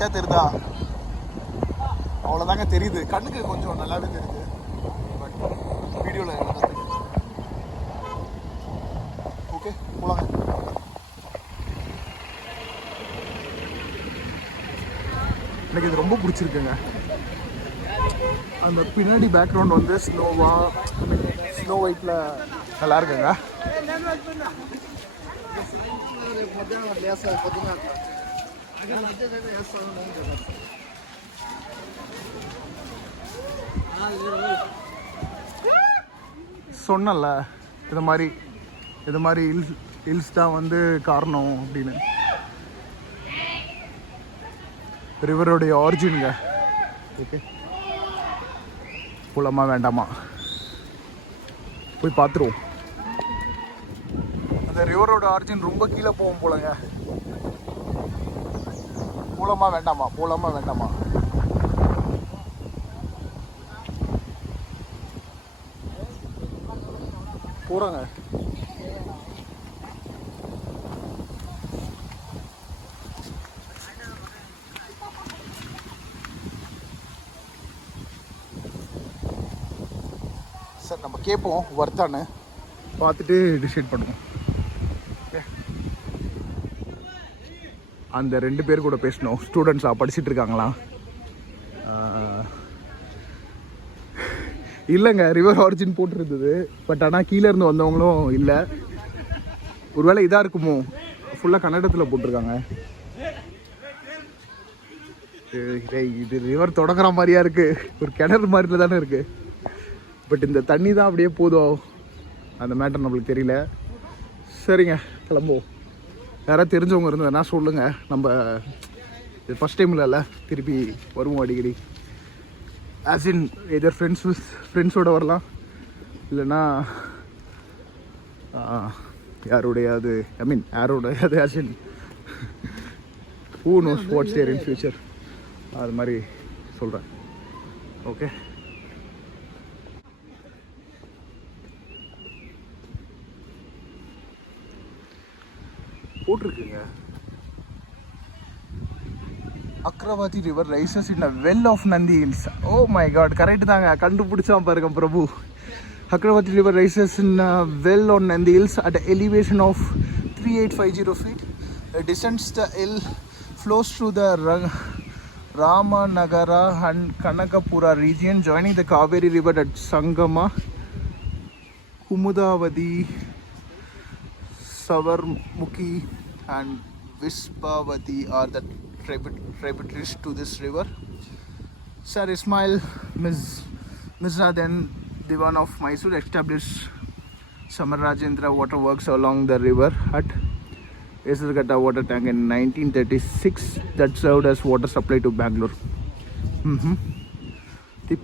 லைட்டாக தெரியுதா? அவ்வளோதாங்க தெரியுது. கண்ணுக்கு கொஞ்சம் நல்லாவே தெரியுது. பட் வீடியோவில் ஓகே போலாங்க. எனக்கு இது ரொம்ப பிடிச்சிருக்குங்க. அந்த பின்னாடி பேக்ரவுண்ட் வந்து ஸ்னோவா ஸ்னோ ஒயிட்டில் நல்லா இருக்குங்க. சொன்னல இது மாதிரி இது மாதிரி ஹில்ஸ் ஹில்ஸ் தான் வந்து காரணம் அப்படின்னு. ரிவருடைய ஆரிஜினுங்க ஓகே குளமா வேண்டாமா? போய் பார்த்துருவோம் அந்த ரிவரோட ஆரிஜின் ரொம்ப கீழே போகும் போலங்க. போலாமா வேண்டாமா? போலாமா வேண்டாமா? போகிறாங்க சார் நம்ம கேட்போம் வர்த்தான்னு பார்த்துட்டு டிசைட் பண்ணுவோம். அந்த ரெண்டு பேர் கூட பேசணும். ஸ்டூடெண்ட்ஸாக படிச்சுட்டு இருக்காங்களா? இல்லைங்க ரிவர் ஆரிஜின் போட்டிருந்தது. பட் ஆனால் கீழே இருந்து வந்தவங்களும் இல்லை. ஒருவேளை இதாக இருக்குமோ? ஃபுல்லாக கன்னடத்தில் போட்டிருக்காங்க. இது ரிவர் தொடங்குற மாதிரியா இருக்கு. ஒரு கிணறு மாதிரில தானே இருக்கு. பட் இந்த தண்ணி தான் அப்படியே போதும். அந்த மேட்டர் நம்மளுக்கு தெரியல. சரிங்க கிளம்புவோம். யாராவது தெரிஞ்சவங்க இருந்ததுன்னா சொல்லுங்க. நம்ம இது ஃபஸ்ட் டைம் இல்லைல்ல திருப்பி வருவோம் அடிக்கடி. ஆஸ் இன் எதர் ஃப்ரெண்ட்ஸ் ஃப்ரெண்ட்ஸோட வரலாம். இல்லைன்னா யாருடையாவது I mean யாரோடையாவது as in who knows what's there in future அது மாதிரி சொல்கிறேன் ஓகே போட்டிருக்குங்க. அக்ரவாதி river rises in well off Nandi hills oh my god correct தாங்க. கண்டுபிடிச்சான் பாருங்க Prabhu. அக்ரவாதி river rises in well on Nandi hills at elevation of three eight five zero feet descends the hill flows through the Ramanagara and Kanakapura region joining the Kaveri river at Sangama Kumudavathi Suvarnamukhi and Vispavati are the tributaries to this river. Sir Ismail Miz, Mirza, then Diwan of Mysore, established Samarajendra water works along the river at Esargata water tank in 1936 that served as water supply to Bangalore. Mm-hmm. Tip-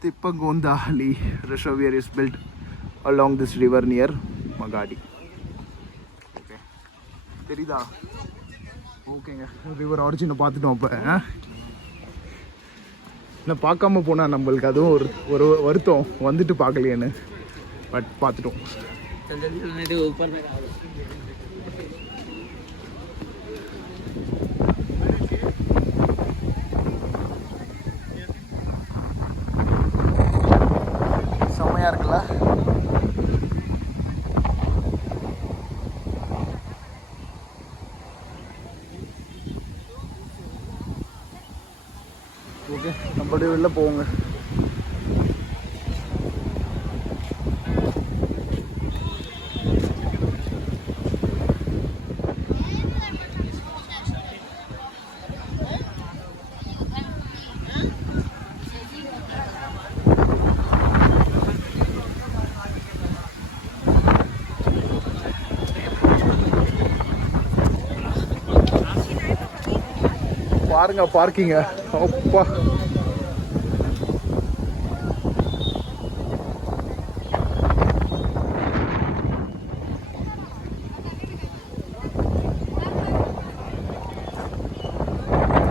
Tippagondahali reservoir is built along this river near Magadi. தெரியுதா? ஓகேங்க. River ஆரிஜினை பார்த்துட்டோம் அப்போ இன்னும் பார்க்காம போனால் நம்மளுக்கு அதுவும் ஒரு ஒரு வருத்தம். வந்துட்டு பார்க்கலையேன்னு. பட் பார்த்துட்டோம். செம்மையாக இருக்குல்ல? பாருங்க பார்க்கிங்க அப்பா.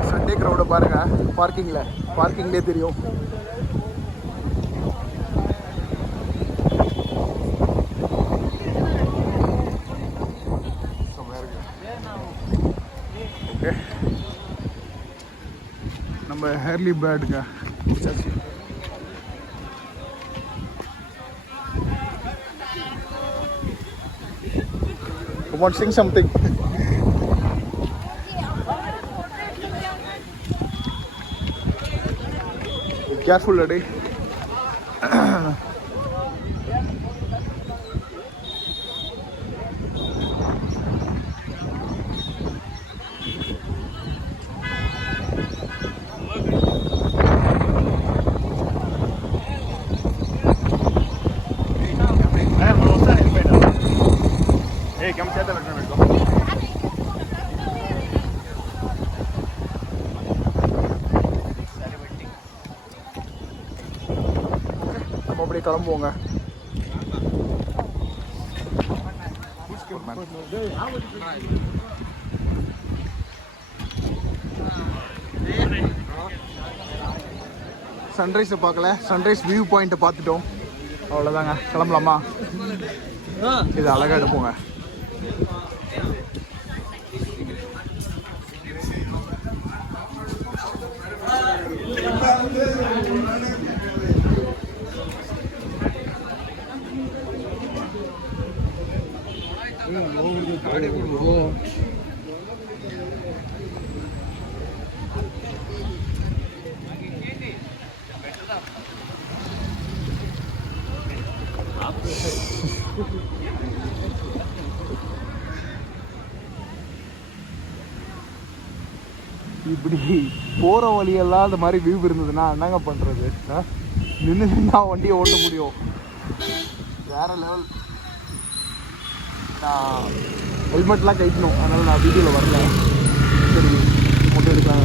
சண்டே பாருங்க பார்க்கிங்ல பார்க்கிங்லேயே தெரியும். early bird का watching something. Careful lady Hey, come set the நம்ம அப்படியே கிளம்புவோங்க. சன்ரைஸை பார்க்கல. சன்ரைஸ் வியூ பாயிண்ட்டை பார்த்துட்டோம். அவ்வளோதாங்க கிளம்பலாமா? இது அழகாக எடுப்போங்க. இப்படி போகிற வழியெல்லாம் இந்த மாதிரி வியூ இருந்ததுன்னா என்னங்க பண்ணுறது நின்று நின்று வண்டியை ஓட்ட முடியும். வேற லெவல் நான் ஹெல்மெட்லாம் கழிக்கணும் அதனால் நான் வீடியோவில் வரல. சரி மொட்டை எடுக்கலாம்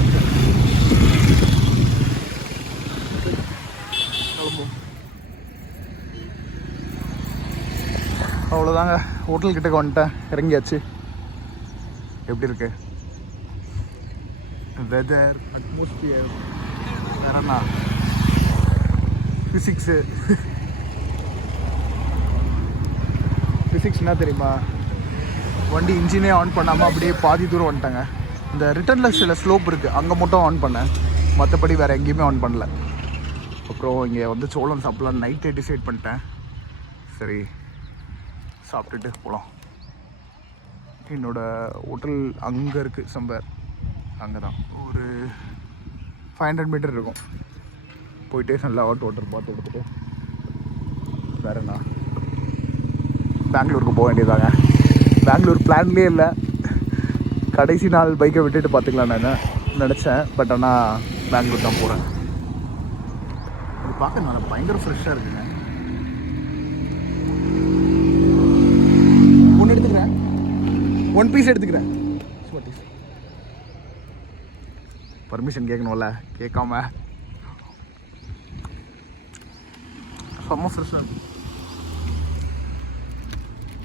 அவ்வளோதாங்க ஹோட்டல் கிட்டக்க வந்துட்டேன். இறங்கியாச்சு. எப்படி இருக்குது வெதர் அட்மாஸ்பியர் வேற என்ன? ஃபிசிக்ஸு ஃபிசிக்ஸ் என்ன தெரியுமா? வண்டி இன்ஜினே ஆன் பண்ணாமல் அப்படியே பாதி தூரம் வந்துட்டாங்க. இந்த ரிட்டர்னில் சில ஸ்லோப் இருக்குது அங்கே மட்டும் ஆன் பண்ணேன். மற்றபடி வேறு எங்கேயுமே ஆன் பண்ணல. அப்புறம் இங்கே வந்து சோளம் சாப்பிட்லாம் நைட்டே டிசைட் பண்ணிட்டேன். சரி சாப்பிட்டுட்டு போகலாம் என்னோடய ஹோட்டல் அங்கே இருக்குது சம்பர் அங்கே தான் ஒரு ஃபைவ் ஹண்ட்ரட் மீட்டர் இருக்கும். போயிட்டு நல்லா ஹாட் வாட்டர் பார்த்து எடுத்துட்டு வேற என்ன? பெங்களூருக்கு போக வேண்டியதாங்க பெங்களூர் பிளான்லேயே இல்லை. கடைசி நாள் பைக்கை விட்டுட்டு பார்த்துக்கலாம் நான் நினச்சேன். பட் ஆனால் பெங்களூர் தான் போகிறேன் அது பார்க்க நல்லா பயங்கர ஃப்ரெஷ்ஷாக இருக்குங்க. ஒன்று எடுத்துக்கிறேன். ஒன் பீஸ் எடுத்துக்கிறேன். பர்மிஷன் கேட்கணும்ல கேட்காம. செம்ம ஃப்ரெஷ்ஷாக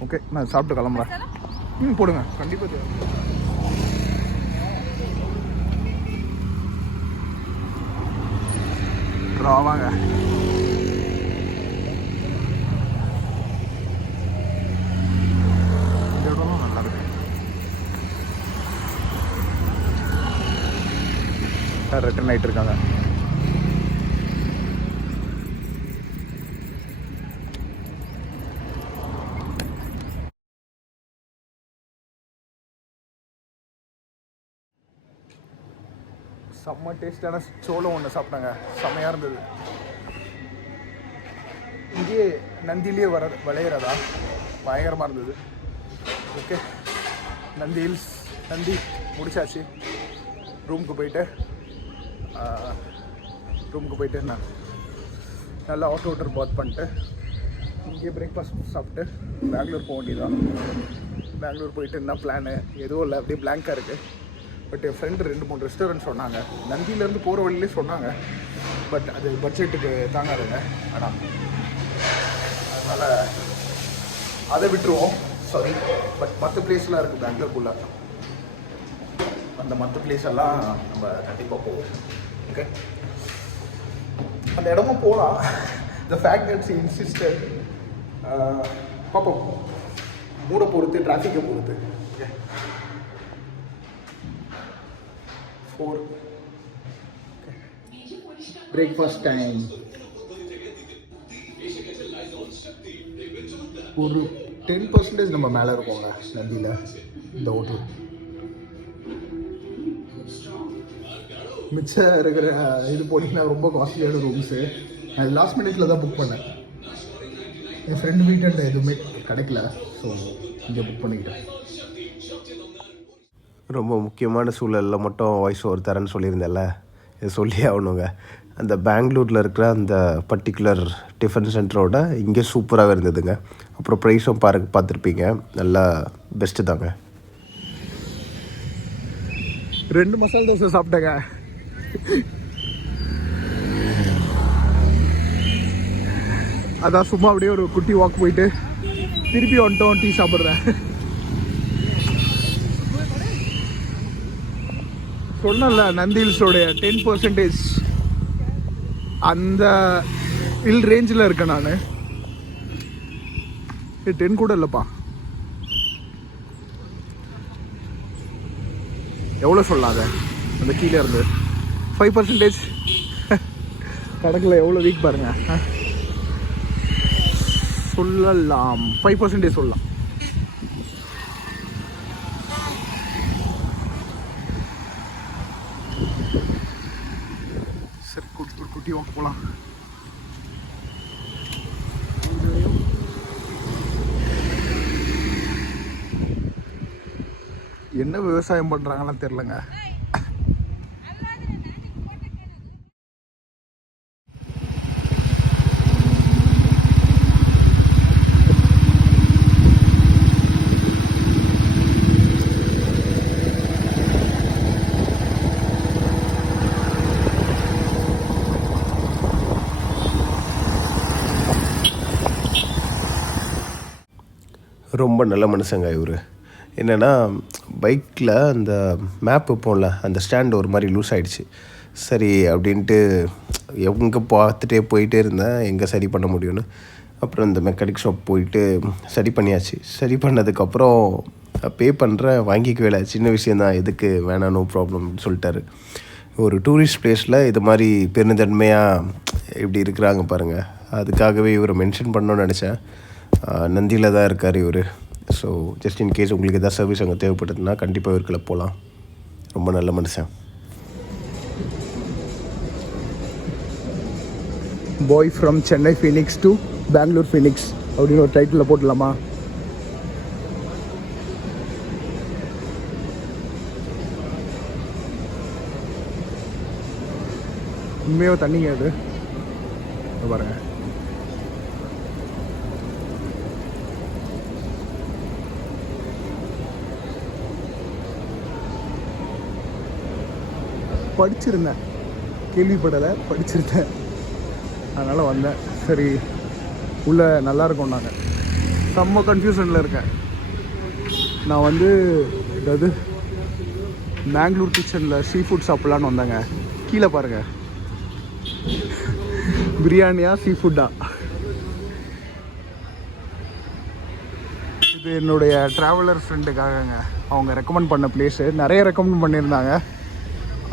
ஓகே நான் சாப்பிட்டு கிளம்புறேன். ம் போடுங்க. கண்டிப்பாக தேவை. ராவாங்க இந்த இடம்லாம் நல்லா இருக்கு ரிட்டர்ன் ஆகிட்டு இருக்காங்க. செம்ம டேஸ்டான சோளம் ஒன்று சாப்பிட்டாங்க. செம்மையாக இருந்தது. இங்கேயே நந்திலேயே வர விளையிறதா? பயங்கரமாக இருந்தது. ஓகே நந்தி ஹில்ஸ் நந்தி முடிச்சாச்சு. ரூமுக்கு போயிட்டு ரூமுக்கு போயிட்டு நான் நல்லா ஆட்டோ ஓட்டர் பாத் பண்ணிட்டு இங்கேயே பிரேக்ஃபாஸ்ட் சாப்பிட்டு பெங்களூர் போக வேண்டியதான் பெங்களூர் போயிட்டு என்ன பிளானு எதுவும் இல்லை அப்படியே பிளாங்காக இருக்குது பட் என் ஃப்ரெண்டு ரெண்டு மூணு ரெஸ்டாரண்ட் சொன்னாங்க. நந்தியிலேருந்து போகிற வழியிலே சொன்னாங்க. பட் அது பட்ஜெட்டுக்கு தாங்காதுங்க. ஆனால் அதனால் அதை விட்டுருவோம். சாரி பட் மற்ற பிளேஸ்லாம் இருக்குது பெங்களூருக்குள்ளே. அந்த மற்ற பிளேஸ் எல்லாம் நம்ம கண்டிப்பாக போவோம். ஓகே அந்த இடமும் போகலாம் த ஃபேக்ட் தட்ஸ் இன்சிஸ்டட் பார்ப்போம் மூட பொறுத்து டிராஃபிக்கை பொறுத்து ஓகே ஃபோர் பிரேக்ஃபாஸ்ட் டைம் ஒரு டென் பர்சன்டேஜ் நம்ம மேலே இருக்கோங்க நந்தியில். இந்த ஹோட்டல் மிச்சம் இருக்கிற இது போட்டிங்கன்னா ரொம்ப காஸ்ட்லியான ரூம்ஸு அது லாஸ்ட் மினிட்ல தான் புக் பண்ணேன். என் ஃப்ரெண்டு வீட்டை எதுவுமே கிடைக்கல. ஸோ இங்கே புக் பண்ணிக்கிட்டேன். ரொம்ப முக்கியமான சூழலில் மட்டும் வாய்ஸ் ஓவர் தரேன்னு சொல்லியிருந்தேன்ல. இது சொல்லி ஆகணுங்க. அந்த பெங்களூரில் இருக்கிற அந்த பர்டிகுலர் டிஃபன் சென்டரோட இங்கே சூப்பராகவே இருந்ததுங்க. அப்புறம் ப்ரைஸும் பாரு பார்த்துருப்பீங்க. நல்லா பெஸ்ட்டு தாங்க. ரெண்டு மசாலா தோசை சாப்பிட்டேங்க. அதான் சும்மா அப்படியே ஒரு குட்டி வாக் போயிட்டு திருப்பி வந்துட்டோம் டீ சாப்பிட்றேன். சொன்னல நந்தி ஹில்ஸோடைய டென் பர்சன்டேஜ் அந்த ஹில் ரேஞ்சில் இருக்கேன் நான். டென் கூட இல்லைப்பா. எவ்வளோ சொல்லாத? அந்த கீழே இருந்து. ஃபைவ் பர்சன்டேஜ் கணக்கில் எவ்வளோ வீக் பாருங்க. ஆ. சொல்லலாம். ஃபைவ் பர்சன்டேஜ் சொல்லலாம். சரி குட்டி ஒரு குட்டி வாங்க போகலாம் என்ன விவசாயம் பண்ணுறாங்கன்னு தெரிலங்க ரொம்ப நல்ல மனுஷங்க இவர். என்னென்னா பைக்கில் அந்த மேப் வைப்போம்ல அந்த ஸ்டாண்ட் ஒரு மாதிரி லூஸ் ஆயிடுச்சு. சரி அப்படின்ட்டு எங்கே பார்த்துட்டே போயிட்டே இருந்தேன். எங்கே சரி பண்ண முடியும்னு. அப்புறம் இந்த மெக்கானிக் ஷாப் போயிட்டு சரி பண்ணியாச்சு. சரி பண்ணதுக்கப்புறம் பே பண்ணுறேன் வாங்கிக்கவே இல்லை சின்ன விஷயந்தான் எதுக்கு? வேணாம் நோ ப்ராப்ளம்னு சொல்லிட்டாரு. ஒரு டூரிஸ்ட் பிளேஸில் இது மாதிரி பெருந்தன்மையாக இப்படி இருக்கிறாங்க பாருங்கள் அதுக்காகவே இவரை மென்ஷன் பண்ணணும்னு நினச்சேன். நந்தியில் தான் இருக்கார் இவர். ஸோ ஜஸ்ட் இன் கேஸ் உங்களுக்கு எதாவது சர்வீஸ் அங்கே தேவைப்பட்டதுன்னா கண்டிப்பாக இவர்களை போகலாம் ரொம்ப நல்ல மனுஷன். Bye from Chennai Phoenix to Bangalore Phoenix அப்படின்னு ஒரு டைட்டில் போட்டலாமா உண்மையாக தண்ணிங்க அது. பாருங்கள் படிச்சிருந்தேன். கேள்விப்படலை படிச்சிருந்தேன். அதனால் வந்தேன். சரி உள்ளே நல்லா இருக்கும் நாங்கள் செம்ம கன்ஃபியூஷனில் இருக்கேன். நான் வந்து அதாவது மேங்களூர் கிச்சனில் சீ ஃபுட் சாப்பிட்லான்னு வந்தேங்க. கீழே பாருங்கள் பிரியாணியா சீ ஃபுட்டா இது என்னுடைய ட்ராவலர் ஃப்ரெண்டுக்காகங்க அவங்க ரெக்கமெண்ட் பண்ண பிளேஸு நிறைய ரெக்கமெண்ட் பண்ணியிருந்தாங்க.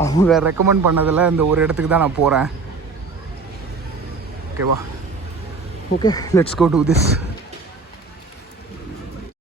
அவங்க ரெக்கமெண்ட் பண்ணதில் இந்த ஒரு இடத்துக்கு தான் நான் போகிறேன் ஓகேவா okay let's go to this